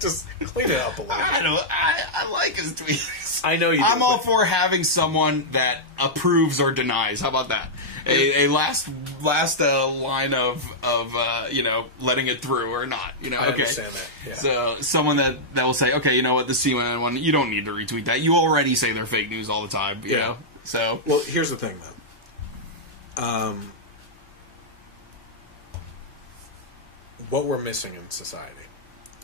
Just clean it up a little bit. I like his tweets. I know you do. I'm all for having someone that approves or denies. How about that? A last line of letting it through or not. I understand that. Yeah. So someone that will say, okay, you know what, the CNN one, you don't need to retweet that. You already say they're fake news all the time. You know. So well, here's the thing though. What we're missing in society.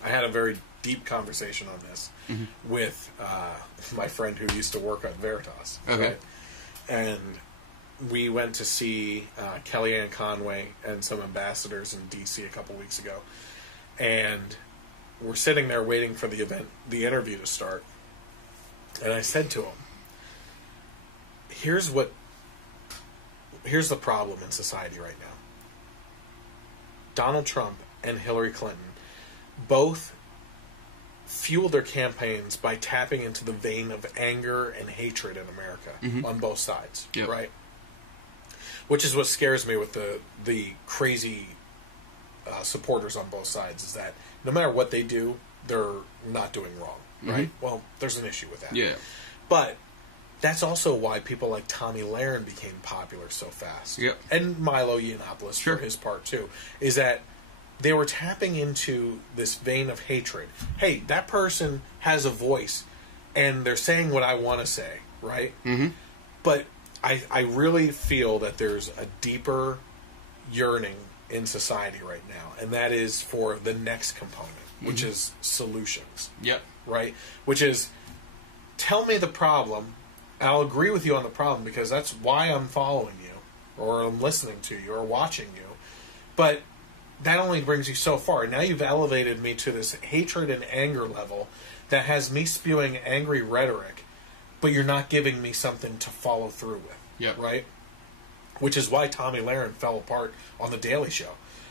I had a very deep conversation on this with my friend who used to work at Veritas. Okay. Right? And we went to see Kellyanne Conway and some ambassadors in D.C. a couple weeks ago. And we're sitting there waiting for the interview to start. And I said to him, here's the problem in society right now. Donald Trump and Hillary Clinton both fuel their campaigns by tapping into the vein of anger and hatred in America on both sides, right? Which is what scares me with the crazy supporters on both sides, is that no matter what they do, they're not doing wrong, right? Well, there's an issue with that. Yeah. But that's also why people like Tommy Lahren became popular so fast. Yep. And Milo Yiannopoulos for his part too, is that they were tapping into this vein of hatred. Hey, that person has a voice, and they're saying what I want to say, right? Mm-hmm. But I really feel that there's a deeper yearning in society right now, and that is for the next component, which is solutions. Yep. Right? Which is, tell me the problem, and I'll agree with you on the problem, because that's why I'm following you, or I'm listening to you, or watching you. But that only brings you so far. Now you've elevated me to this hatred and anger level that has me spewing angry rhetoric, but you're not giving me something to follow through with. Yep. Right? Which is why Tommy Lahren fell apart on The Daily Show.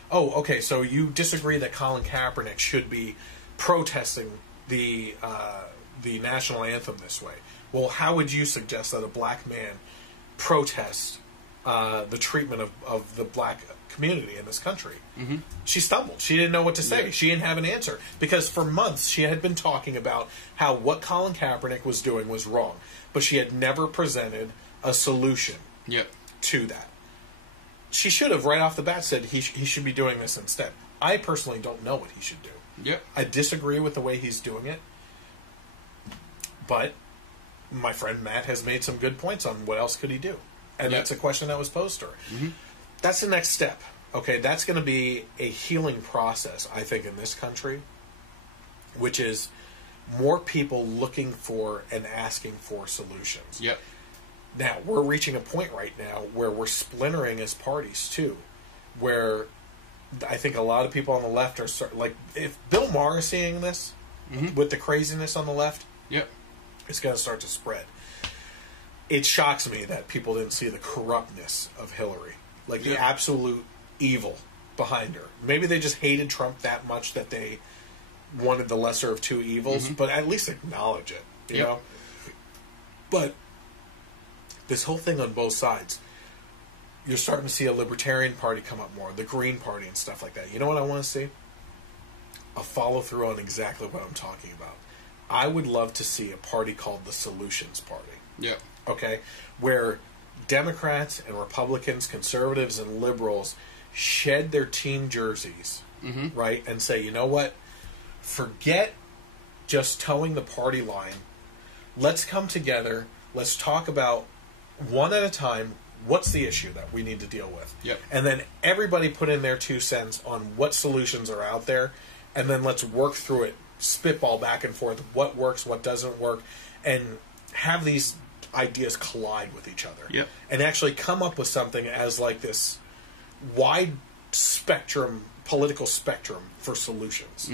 Oh, okay, so you disagree that Colin Kaepernick should be protesting the national anthem this way. Well, how would you suggest that a black man protest the treatment of the black community in this country? Mm-hmm. She stumbled. She didn't know what to say. Yeah. She didn't have an answer. Because for months she had been talking about how what Colin Kaepernick was doing was wrong. But she had never presented a solution to that. She should have right off the bat said he should be doing this instead. I personally don't know what he should do. Yep. I disagree with the way he's doing it. But my friend Matt has made some good points on what else could he do. And that's a question that was posed to her. Mm-hmm. That's the next step. Okay, that's going to be a healing process, I think, in this country, which is more people looking for and asking for solutions. Yep. Now, we're reaching a point right now where we're splintering as parties, too, where I think a lot of people on the left are like, if Bill Maher is seeing this with the craziness on the left, it's going to start to spread. It shocks me that people didn't see the corruptness of Hillary, like the absolute evil behind her. Maybe they just hated Trump that much that they wanted the lesser of two evils, but at least acknowledge it, you know? But this whole thing on both sides, you're starting to see a Libertarian Party come up more, the Green Party and stuff like that. You know what I want to see? A follow-through on exactly what I'm talking about. I would love to see a party called the Solutions Party. Yeah. Okay? Where Democrats and Republicans, conservatives and liberals shed their team jerseys, right? And say, you know what? Forget just towing the party line. Let's come together. Let's talk about, one at a time, what's the issue that we need to deal with. Yep. And then everybody put in their 2 cents on what solutions are out there. And then let's work through it, spitball back and forth, what works, what doesn't work, and have these ideas collide with each other. Yep. And actually come up with something as like this wide spectrum, political spectrum for solutions.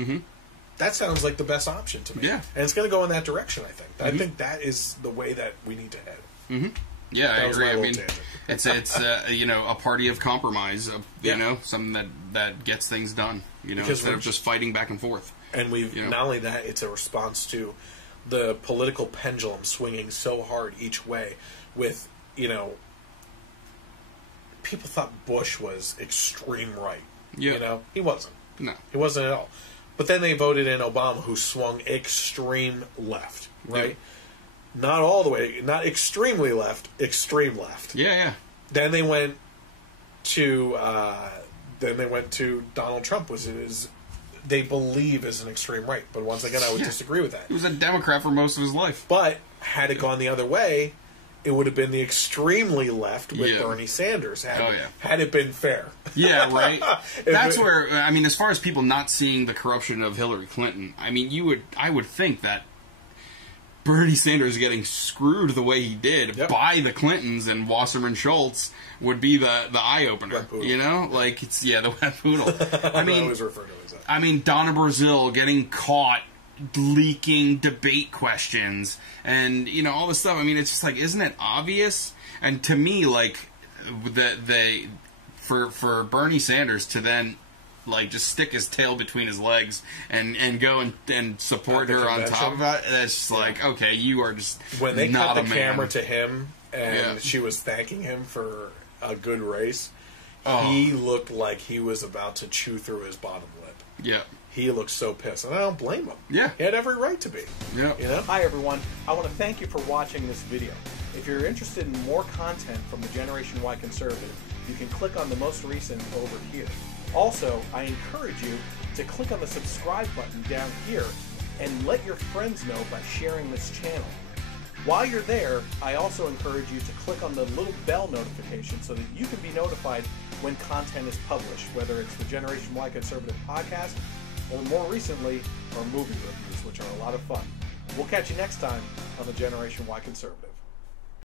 That sounds like the best option to me. Yeah. And it's going to go in that direction, I think. I think that is the way that we need to head. Yeah, I agree. I mean, tangent. it's a party of compromise, you know, something that gets things done, you know, Because instead of just fighting back and forth. And we've, not only that, it's a response to the political pendulum swinging so hard each way with, you know, people thought Bush was extreme right. Yeah. You know, he wasn't. No. He wasn't at all. But then they voted in Obama, who swung extreme left, right? Yeah. Not all the way, not extremely left, extreme left. Yeah, yeah. Then they went to Donald Trump, they believe is an extreme right. But once again, I would disagree with that. He was a Democrat for most of his life. But had it gone the other way, it would have been the extremely left with Bernie Sanders. Had it been fair. Yeah, right. That's where, I mean, as far as people not seeing the corruption of Hillary Clinton, I mean, I would think that Bernie Sanders getting screwed the way he did by the Clintons and Wasserman Schultz would be the eye-opener. You know? Like, it's, the wet poodle. I mean, I always refer to it as that. I mean, Donna Brazile getting caught leaking debate questions and, all this stuff. I mean, it's just like, isn't it obvious? And to me, like, for Bernie Sanders to then, like, just stick his tail between his legs and go and support her on top of that, it's just like, okay, you are just when they not cut the a camera man. to him and she was thanking him for a good race, he looked like he was about to chew through his bottom lip. Yeah. He looked so pissed, and I don't blame him. Yeah. He had every right to be. Yeah. Hi, everyone. I want to thank you for watching this video. If you're interested in more content from the Generation Y Conservative, you can click on the most recent over here. Also, I encourage you to click on the subscribe button down here and let your friends know by sharing this channel. While you're there, I also encourage you to click on the little bell notification so that you can be notified when content is published, whether it's the Generation Y Conservative podcast or more recently, our movie reviews, which are a lot of fun. We'll catch you next time on the Generation Y Conservative.